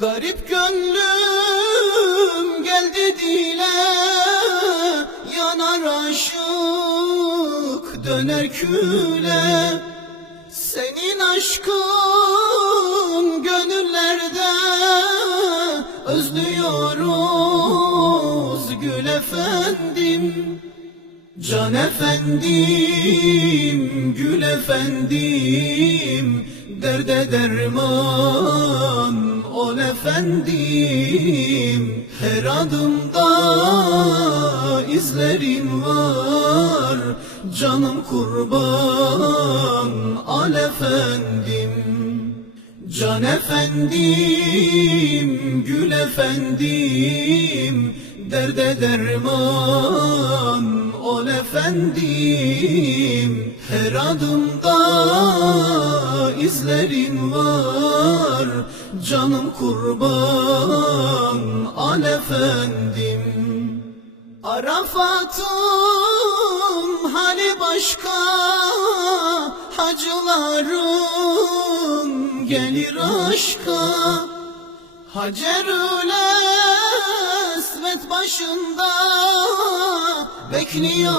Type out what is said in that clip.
Garip gönlüm geldi dile Yanar aşık döner küle. Senin aşkın gönüllerde Özlüyoruz gül efendim. Can efendim, gül efendim, derde derman ol efendim. Her adımda izlerin var, canım kurban al efendim. Can efendim, gül efendim, derde derman ol efendim. Her adımda izlerin var, canım kurban al efendim. Arafat'ın hali başka Hacıların gelir aşka Hacerül Esvet başında efendim